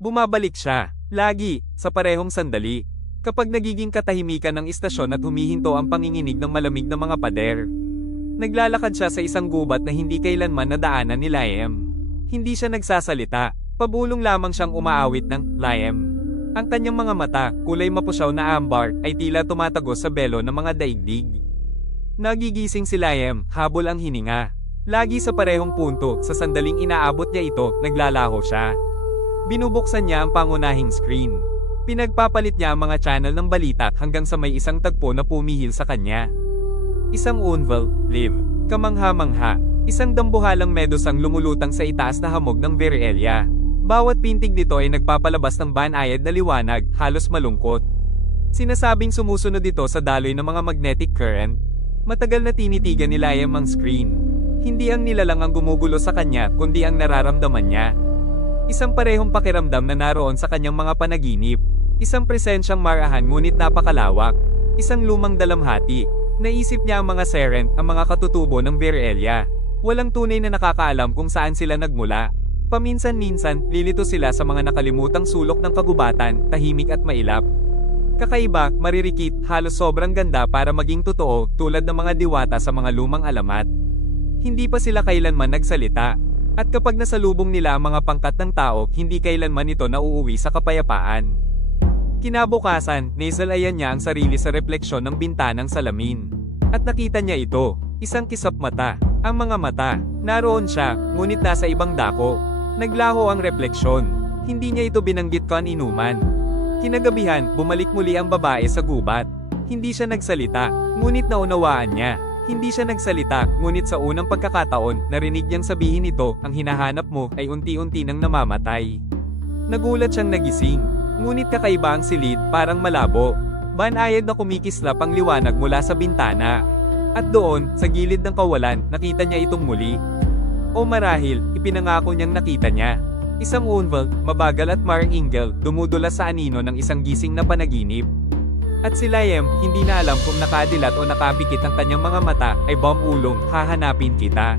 Bumabalik siya, lagi, sa parehong sandali. Kapag nagiging katahimikan ng istasyon at humihinto ang panginginig ng malamig na mga pader. Naglalakad siya sa isang gubat na hindi kailanman nadaanan ni Liam. Hindi siya nagsasalita, pabulong lamang siyang umaawit ng Liam. Ang kanyang mga mata, kulay mapusyaw na ambar, ay tila tumatagos sa belo ng mga daigdig. Nagigising si Liam, habol ang hininga. Lagi sa parehong punto, sa sandaling inaabot niya ito, naglalaho siya. Binubuksan niya ang pangunahing screen. Pinagpapalit niya ang mga channel ng balita hanggang sa may isang tagpo na pumihil sa kanya. Isang unval, live, kamangha-mangha, isang dambuhalang medos ang lumulutang sa itaas na hamog ng Virelia. Bawat pintig nito ay nagpapalabas ng banayad na liwanag, halos malungkot. Sinasabing sumusunod ito sa daloy ng mga magnetic current. Matagal na tinitigan ni Liam ang screen. Hindi ang nilalang ang gumugulo sa kanya, kundi ang nararamdaman niya. Isang parehong pakiramdam na naroon sa kanyang mga panaginip. Isang presensyang marahan ngunit napakalawak. Isang lumang dalamhati. Naisip niya ang mga seren, ang mga katutubo ng Virelia. Walang tunay na nakakaalam kung saan sila nagmula. Paminsan-minsan, lilito sila sa mga nakalimutang sulok ng kagubatan, tahimik at mailap. Kakaiba, maririkit, halos sobrang ganda para maging totoo, tulad ng mga diwata sa mga lumang alamat. Hindi pa sila kailanman nagsalita. At kapag nasalubong nila ang mga pangkat ng tao, hindi kailanman ito nauuwi sa kapayapaan. Kinabukasan, naisalayan niya ang sarili sa refleksyon ng bintanang salamin. At nakita niya ito, isang kisap mata. Ang mga mata, naroon siya, ngunit nasa ibang dako. Naglaho ang refleksyon. Hindi niya ito binanggit ko inuman. Kinagabihan, bumalik muli ang babae sa gubat. Hindi siya nagsalita, ngunit naunawaan niya. Hindi siya nagsalita, ngunit sa unang pagkakataon, narinig niyang sabihin ito, ang hinahanap mo ay unti-unti nang namamatay. Nagulat siyang nagising, ngunit kakaiba ang silid, parang malabo. Banayad na kumikislap ang liwanag mula sa bintana. At doon, sa gilid ng kawalan, nakita niya itong muli. O marahil, ipinangako niyang nakita niya. Isang unval, mabagal at marang ingel, dumudula sa anino ng isang gising na panaginip. At si Liam, hindi na alam kung nakadilat o nakapikit ang kanyang mga mata, ay bomb ulong, hahanapin kita.